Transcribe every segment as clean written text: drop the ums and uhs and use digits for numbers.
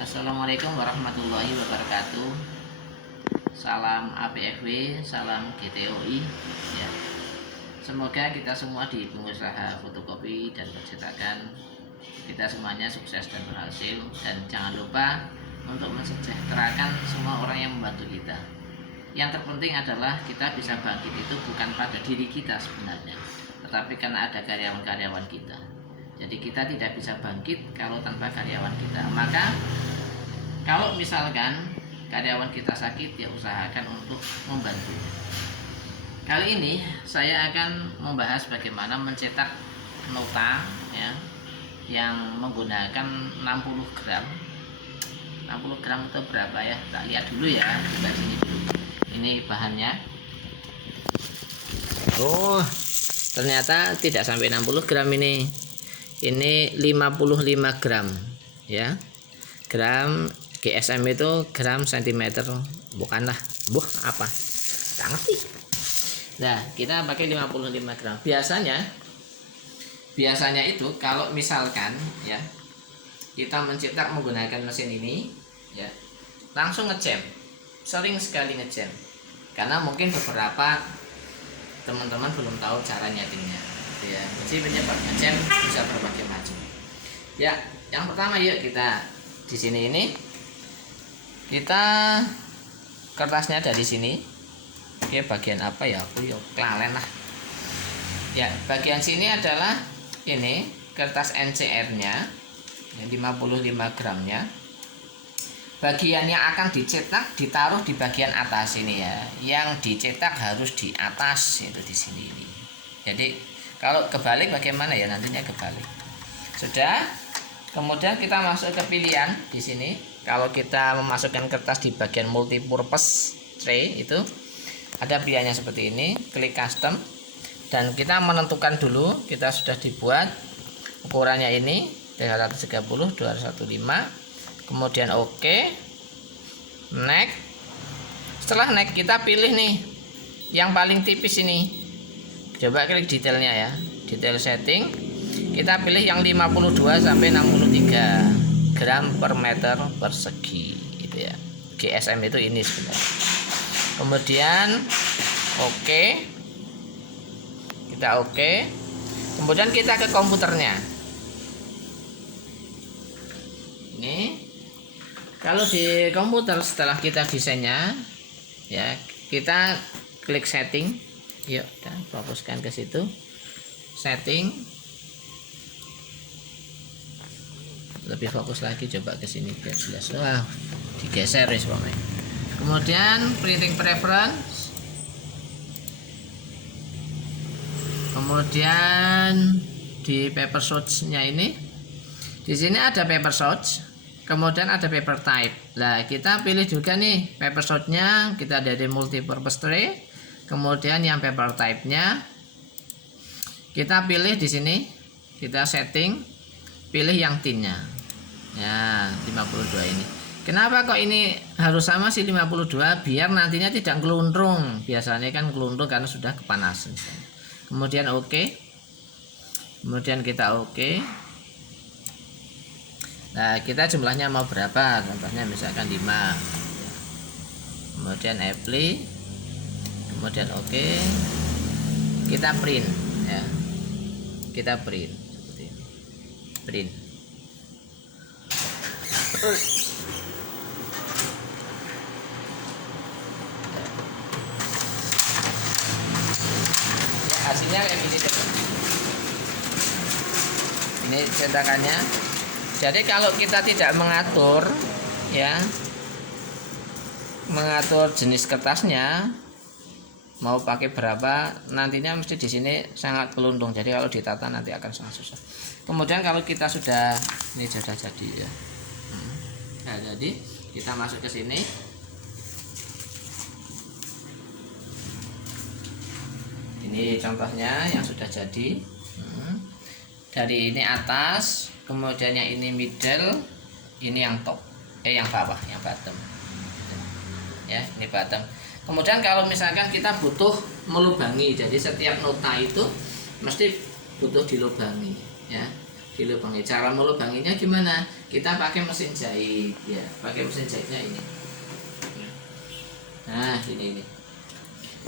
Assalamualaikum warahmatullahi wabarakatuh. Salam APFW, salam GTOI ya. Semoga kita semua di pengusaha fotokopi dan percetakan kita semuanya sukses dan berhasil, dan jangan lupa untuk mensejahterakan semua orang yang membantu kita. Yang terpenting adalah kita bisa bangkit itu bukan pada diri kita sebenarnya, tetapi karena ada karyawan-karyawan kita. Jadi kita tidak bisa bangkit kalau tanpa karyawan kita. Maka kalau misalkan karyawan kita sakit, ya usahakan untuk membantu. Kali ini saya akan membahas bagaimana mencetak nota ya, yang menggunakan 60 gram. 60 gram itu berapa ya? Tak lihat dulu ya, kita sini dulu. Ini bahannya. Oh, ternyata tidak sampai 60 gram ini. Ini 55 gram ya. Gram GSM itu gram sentimeter, bukanlah apa, tak ngerti. Nah, kita pakai 55 gram. Biasanya itu kalau misalkan ya kita mencetak menggunakan mesin ini ya, langsung ngejam. Sering sekali ngejam. Karena mungkin beberapa teman-teman belum tahu cara nyetingnya. Ya, jadi penyebab ngejam bisa berbagai macam. Ya, yang pertama yuk kita di sini ini kita kertasnya dari sini. Oke, bagian apa ya? Aku yuk kelalen lah. Ya, bagian sini adalah ini kertas NCR-nya, 55 gramnya. Bagian yang akan dicetak ditaruh di bagian atas ini ya. Yang dicetak harus di atas, itu di sini ini. Jadi kalau kebalik bagaimana ya, nantinya kebalik. Sudah. Kemudian kita masuk ke pilihan di sini. Kalau kita memasukkan kertas di bagian multipurpose tray itu ada pilihannya seperti ini. Klik custom dan kita menentukan dulu, kita sudah dibuat ukurannya ini 330 215. Kemudian OK, next. Setelah next kita pilih nih yang paling tipis ini. Coba klik detailnya ya, detail setting. Kita pilih yang 52 sampai 63 gram per meter persegi gitu ya. GSM itu ini sebenarnya. Kemudian oke. Kita oke. Kemudian kita ke komputernya. Ini kalau di komputer setelah kita desainnya ya, kita klik setting. Yuk, dan fokuskan ke situ. Setting. Lebih fokus lagi, coba ke sini biar jelas. Wah, digeser wis pokoknya. Kemudian printing preference. Kemudian di paper source-nya ini. Di sini ada paper source. Kemudian ada paper type. Nah, kita pilih juga nih paper source-nya, kita dari multipurpose tray. Kemudian yang paper type-nya kita pilih di sini, kita setting, pilih yang tin-nya. Ya, 52 ini. Kenapa kok ini harus sama sih 52? Biar nantinya tidak gelundrung. Biasanya kan gelundrung karena sudah kepanasan. Kemudian oke. Kemudian kita oke. Nah, kita jumlahnya mau berapa? Contohnya misalkan 5. Kemudian apply. Kemudian oke. Kita print ya. Kita print seperti ini. Print. Ya, hasilnya kayak gini deh. Ini cetakannya. Jadi kalau kita tidak mengatur ya, mengatur jenis kertasnya mau pakai berapa, nantinya mesti di sini sangat kelundung. Jadi kalau ditata nanti akan sangat susah. Kemudian kalau kita sudah, ini sudah jadi ya. Nah, jadi kita masuk ke sini. Ini contohnya yang sudah jadi. Dari ini atas, kemudian yang ini middle, ini yang top, yang bawah, yang bottom. Ya, ini bottom. Kemudian kalau misalkan kita butuh melubangi, jadi setiap nota itu mesti butuh dilubangi ya. dilubangi. Cara melubanginya gimana? Kita pakai mesin jahit ya, pakai mesin jahitnya ini. Nah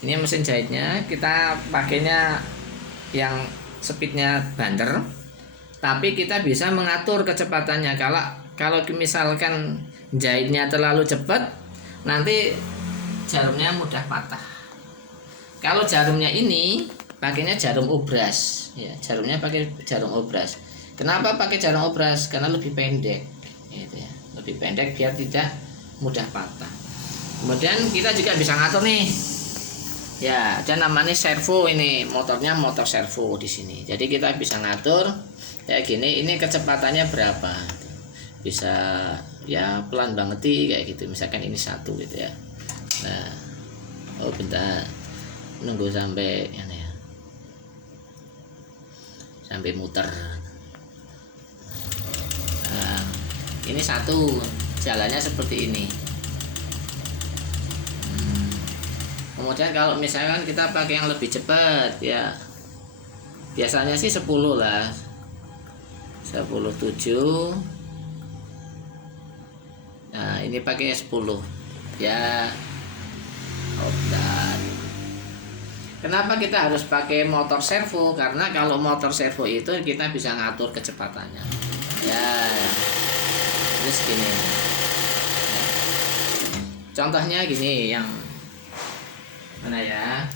ini mesin jahitnya, kita pakainya yang speednya banter, tapi kita bisa mengatur kecepatannya. Kalau misalkan jahitnya terlalu cepat, nanti jarumnya mudah patah. Kalau jarumnya ini pakainya jarum obras ya, jarumnya pakai jarum obras. Kenapa pakai jarum obras? Karena lebih pendek gitu ya, lebih pendek biar tidak mudah patah. Kemudian kita juga bisa ngatur nih ya, ada namanya servo, ini motornya motor servo di sini. Jadi kita bisa ngatur kayak gini, ini kecepatannya berapa, bisa ya pelan banget kayak gitu. Misalkan ini 1 gitu ya. Nah, bentar, nunggu sampai ini ya, sampai muter. Nah, ini 1, jalannya seperti ini. Kemudian kalau misalkan kita pakai yang lebih cepat ya, biasanya sih 10 lah, 10/7. Nah ini pakai 10 ya. Dan kenapa kita harus pakai motor servo? Karena kalau motor servo itu kita bisa ngatur kecepatannya ya. Terus gini, contohnya gini, yang mana ya,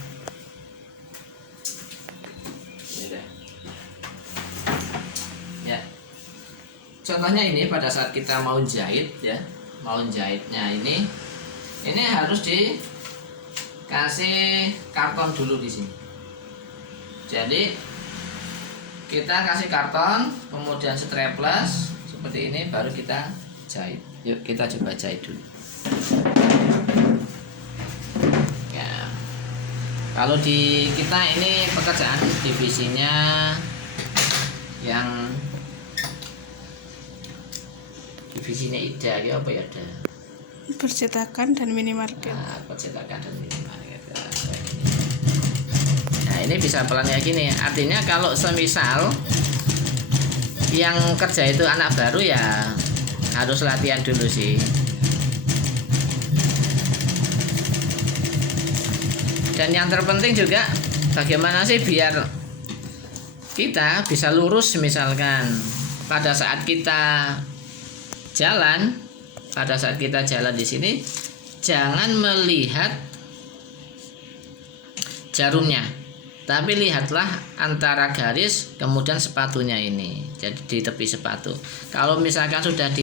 ini deh ya. Contohnya ini pada saat kita mau jahit ya, mau jahitnya ini harus dikasih karton dulu di sini. Jadi kita kasih karton, kemudian strapless seperti ini, baru kita jahit. Yuk kita coba jahit dulu. Kalau di kita ini pekerjaan divisinya yang divisinya IDA ya, apa ya, ada percetakan dan minimarket. Nah, percetakan dan minimarket. Nah ini bisa pelan kayak gini. Artinya kalau semisal yang kerja itu anak baru ya harus latihan dulu sih. Dan yang terpenting juga bagaimana sih biar kita bisa lurus. Misalkan pada saat kita jalan, di sini jangan melihat jarumnya, tapi lihatlah antara garis kemudian sepatunya ini. Jadi di tepi sepatu. Kalau misalkan sudah di